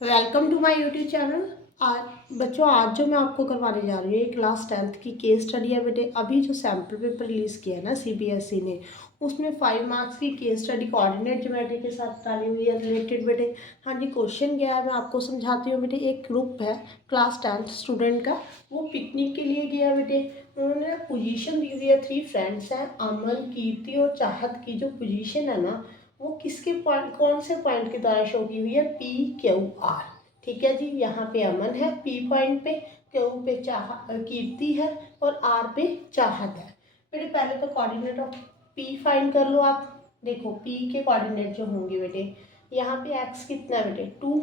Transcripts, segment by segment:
Welcome to my YouTube channel. आज बच्चों, आज जो मैं आपको करवाने जा रही हूँ, ये क्लास 10th की केस स्टडी है बेटे। अभी जो सैम्पल पेपर रिलीज़ किया है ना सीबीएसई ने, उसमें 5 मार्क्स की केस स्टडी कोऑर्डिनेट ज्योमेट्री के साथ डाली हुई है रिलेटेड बेटे। हाँ जी, क्वेश्चन क्या है मैं आपको समझाती हूँ बेटे। एक ग्रुप है क्लास 10th स्टूडेंट का, वो पिकनिक के लिए गया बेटे। उन्होंने पोजीशन दी हुई है, 3 फ्रेंड्स हैं, अमन, कीर्ति और चाहत की जो पोजीशन है ना, वो किसके पॉइंट, कौन से पॉइंट के द्वारा शो की हुई है, पी क्यू आर। ठीक है जी, यहाँ पे अमन है पी पॉइंट पे, क्यू पे कीर्ति है और आर पे चाहत है। बेटे पहले तो कोऑर्डिनेट ऑफ पी फाइंड कर लो आप। देखो पी के कोऑर्डिनेट जो होंगे बेटे, यहाँ पे एक्स कितना है बेटे 2।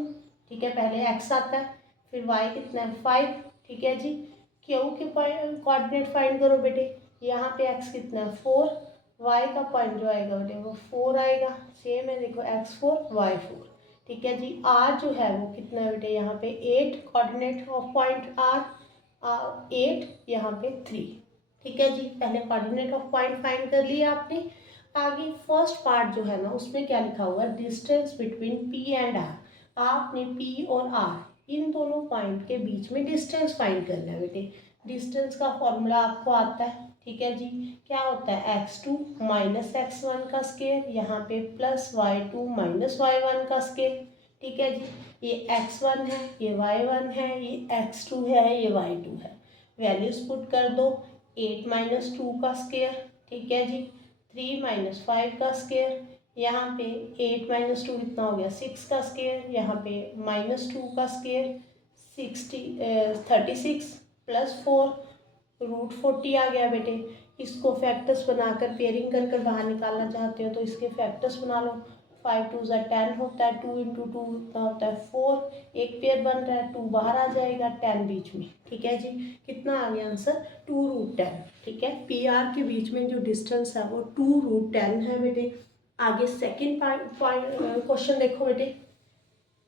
ठीक है, पहले एक्स आता है, फिर वाई कितना है 5। ठीक है जी, क्यू के कोऑर्डिनेट फाइंड करो बेटे। यहाँ पे एक्स कितना है 4, वाई का पॉइंट जो आएगा बेटे वो 4 आएगा। सेम है, देखो x4 y4। ठीक है जी, आर जो है वो कितना है बेटे, यहाँ पे 8 कोऑर्डिनेट ऑफ पॉइंट आर, 8 यहाँ पे 3। ठीक है जी, पहले कोऑर्डिनेट ऑफ पॉइंट फाइंड कर लिया आपने। आगे फर्स्ट पार्ट जो है ना, उसमें क्या लिखा हुआ है, distance between P and R. आपने पी और आर इन दोनों पॉइंट के बीच में डिस्टेंस फाइंड करना है बेटे। डिस्टेंस का फॉर्मूला आपको आता है। ठीक है जी, क्या होता है x2 माइनस x1 का स्केयर, यहाँ पे प्लस y2 माइनस y1 का स्केयर। ठीक है जी, ये x1 है, ये y1 है, ये x2 है, ये y2 है। वैल्यूज पुट कर दो। 8 माइनस 2 का स्केयर, ठीक है जी, 3 माइनस 5 का स्केयर, यहाँ पे 8 माइनस 2 कितना हो गया 6 का स्केयर, यहाँ पे -2 का स्केयर 36 प्लस 4 √40 आ गया बेटे। इसको फैक्टर्स बनाकर पेयरिंग कर कर बाहर निकालना चाहते हो तो इसके फैक्टर्स बना लो। 5 2 10 होता है, 2 इंटू 2 कितना होता है 4। एक पेयर बन रहा है, 2 बाहर आ जाएगा, 10 बीच में। ठीक है जी, कितना आ गया आंसर 2√10। ठीक है, पी आर के बीच में जो डिस्टेंस है वो 2√10 है बेटे। आगे सेकेंड क्वेश्चन देखो बेटे,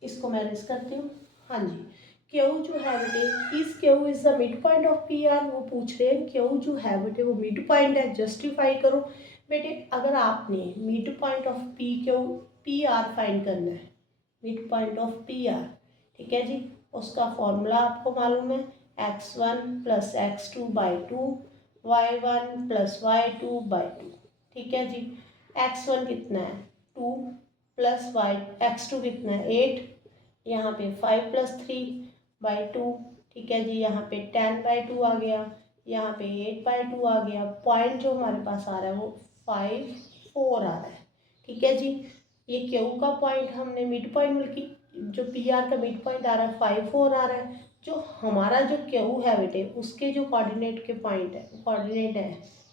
इसको मैं रेस करती हूँ। हाँ जी, क्यू जो है बेटे, इस Q is the mid point of P R, वो पूछ रहे हैं क्यू जो है बेटे वो मिड पॉइंट है, जस्टिफाई करो। बेटे अगर आपने mid point of P R find करना है, mid point of P R, ठीक है जी, उसका फॉर्मूला आपको मालूम है, x1 plus x2 by 2, y1 plus y2 by 2। ठीक है जी, x1 कितना है 2 प्लस वाई x2 कितना है 8, यहाँ पे 5 प्लस 3 बाई 2। ठीक है जी, यहाँ पे 10 बाई 2 आ गया, यहाँ पे 8 बाई 2 आ गया। पॉइंट जो हमारे पास आ रहा है वो 5 4 आ रहा है। ठीक है जी, ये क्यू का पॉइंट हमने मिड पॉइंट, बल्कि जो पी आर का मिड पॉइंट आ रहा है 5 4 आ रहा है। जो हमारा जो क्यू है बेटे, उसके जो कोऑर्डिनेट के पॉइंट है, कोऑर्डिनेट है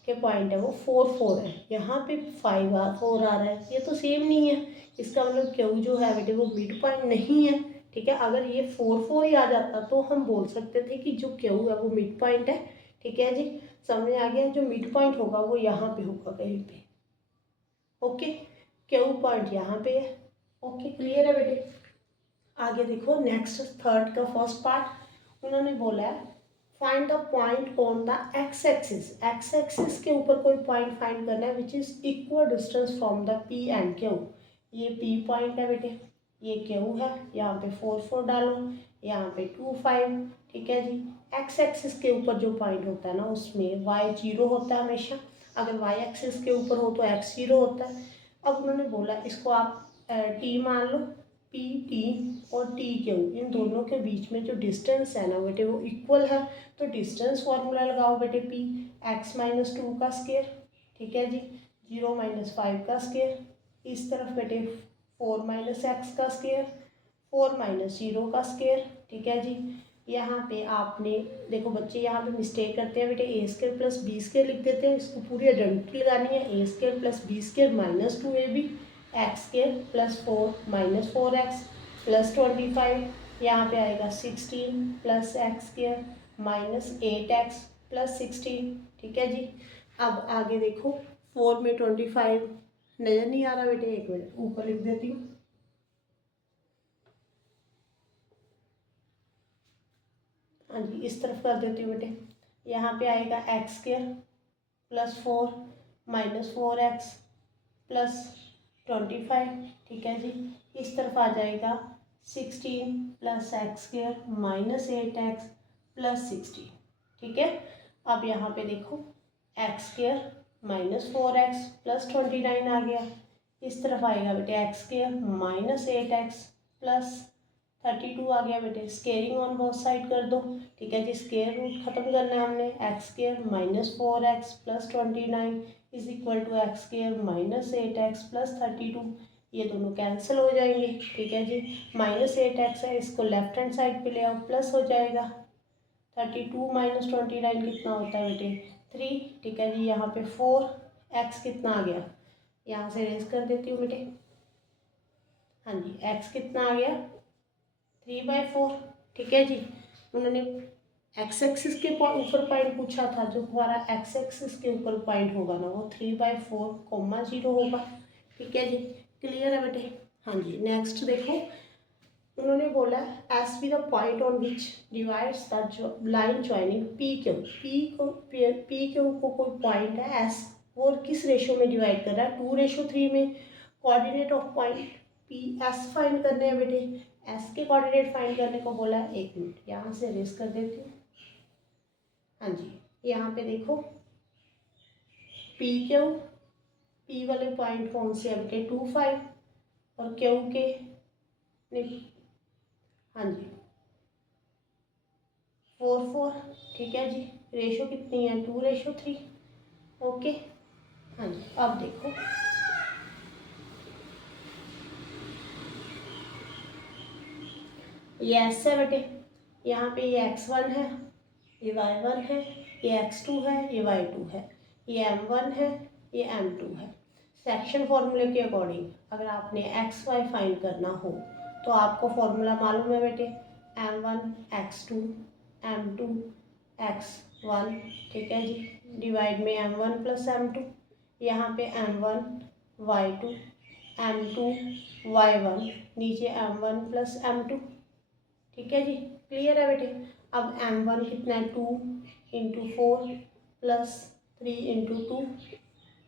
के पॉइंट है वो 4 4 है। यहाँ पे 5 4 आ रहा है, ये तो सेम नहीं है। इसका मतलब क्यू जो है बेटे वो मिड पॉइंट नहीं है। ठीक है, अगर ये 4 4 ही आ जाता तो हम बोल सकते थे कि जो क्यू है वो मिड पॉइंट है। ठीक है जी, समझ आ गया, जो मिड पॉइंट होगा वो यहाँ पे होगा कहीं पे। ओके, क्यू पॉइंट यहाँ पे है। ओके, क्लियर है बेटे। आगे देखो, नेक्स्ट थर्ड का फर्स्ट पार्ट उन्होंने बोला है find the point on the x axis. X axis के ऊपर कोई पॉइंट फाइंड करना है which is equal distance from the P and Q. ये पी पॉइंट है बेटे, ये क्यू है, यहाँ पे 4 4 डालो, यहाँ पे 2 5। ठीक है जी, एक्स एक्सिस के ऊपर जो पॉइंट होता है ना, उसमें वाई 0 होता है हमेशा। अगर वाई एक्सिस के ऊपर हो तो एक्स 0 होता है। अब उन्होंने बोला इसको आप टी मान लो, पी टी और टी क्यू, इन दोनों के बीच में जो डिस्टेंस है ना बेटे वो इक्वल है। तो डिस्टेंस फॉर्मूला लगाओ बेटे, पी एक्स माइनस 2 का स्केयर, ठीक है जी, 0 माइनस 5 का स्केयर, इस तरफ बेटे 4 माइनस एक्स का स्केयर, 4 माइनस 0 का स्केयर। ठीक है जी, यहाँ पे आपने देखो बच्चे यहाँ पे मिस्टेक करते हैं बेटे, a square plus b square लिख देते हैं। इसको पूरी आइडेंटिटी लगानी है, a square plus b square minus 2ab, x square plus 4 minus 4x plus 25, यहाँ पे आएगा 16 plus x square minus 8x plus 16। ठीक है जी, अब आगे देखो, 4 में 25 नज़र नहीं आ रहा बेटे, एक मिनट ऊपर लिख देती हूँ। हाँ जी, इस तरफ कर देती हूँ बेटे, यहाँ पे आएगा x square plus 4 minus 4x plus 25। ठीक है जी, इस तरफ आ जाएगा 16 plus x square minus 8x plus 16। ठीक है, अब यहाँ पे देखो x square minus 4x plus 29 आ गया। इस तरफ आएगा बेटे x square minus 8x plus 32 आ गया बेटे। स्केयरिंग ऑन बोथ साइड कर दो। ठीक है जी, स्केयर रूट खत्म करना है हमने। X square minus 4x plus 29 is equal to x square minus 8x plus 32। ये दोनों कैंसिल हो जाएंगे। ठीक है जी, माइनस 8x है, इसको लेफ्ट हैंड साइड पे ले आओ, प्लस हो जाएगा। 32 माइनस 29 कितना होता है बेटे 3। ठीक है जी, यहाँ पे 4x कितना आ गया, यहाँ से रेज कर देती हूँ बेटे। हाँ जी, x कितना आ गया 3/4। ठीक है जी, उन्होंने एक्स एक्सिस के ऊपर पॉइंट पूछा था, जो हमारा एक्स एक्सिस के ऊपर पॉइंट होगा ना वो 3/4, 0 होगा। ठीक है जी, क्लियर है बेटे। हाँ जी, नेक्स्ट देखो, उन्होंने बोला S be the point on which divides the line joining P Q. P Q को कोई पॉइंट है एस, वो किस रेशो में डिवाइड कर रहा है 2:3 में। Coordinate of point P S find करने हैं बेटे। एस के कोऑर्डिनेट फाइंड करने को बोला है। 1 मिनट यहाँ से रेस कर देती हूँ। हाँ जी, यहाँ पे देखो पी क्यू, पी वाले पॉइंट कौन से हैं बेटे 2, 5 और क्यू के नहीं, हाँ जी 4, 4। ठीक है जी, रेशो कितनी है 2:3। ओके, हाँ जी, अब देखो ये एस है बेटे, यहाँ पे ये x1 है, ये y1 है, ये x2 है, ये y2 है, ये m1 है, ये m2 है। सेक्शन फॉर्मूले के अकॉर्डिंग अगर आपने एक्स वाई फाइंड करना हो तो आपको फॉर्मूला मालूम है बेटे, m1 x2 m2 x1। ठीक है जी, डिवाइड में m1 प्लस m2, यहाँ पे m1 y2 m2 y1, नीचे m1 प्लस m2। ठीक है जी, क्लियर है बेटे। अब m1 कितना है 2 × 4 प्लस 3 × 2,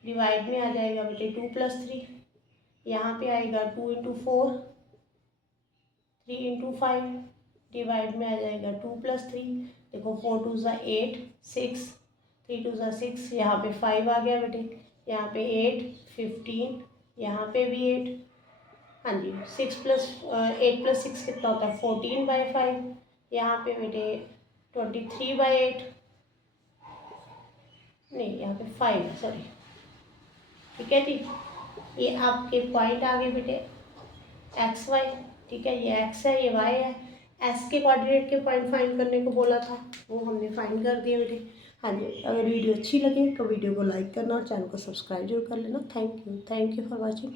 डिवाइड में आ जाएगा बेटे 2 + 3, यहाँ पे आएगा 2 × 4 3 × 5, डिवाइड में आ जाएगा 2 + 3। देखो 4 2 ज़ा 8 6 3 2 ज़ा 6, यहाँ पे 5 आ गया बेटे, यहाँ पे 8 15, यहाँ पे भी 8। हाँ जी, 6 + 8 + 6 कितना होता है 14/5, यहाँ पे बेटे 23/8, नहीं यहाँ पे 5 है, सॉरी। ठीक है जी, ये आपके पॉइंट आ गए बेटे एक्स वाई। ठीक है, ये एक्स है, ये वाई है। एस के कोऑर्डिनेट के पॉइंट फाइंड करने को बोला था, वो हमने फाइंड कर दिया बेटे। हाँ जी, अगर वीडियो अच्छी लगे तो वीडियो को लाइक करना और चैनल को सब्सक्राइब जरूर कर लेना। Thank you for watching.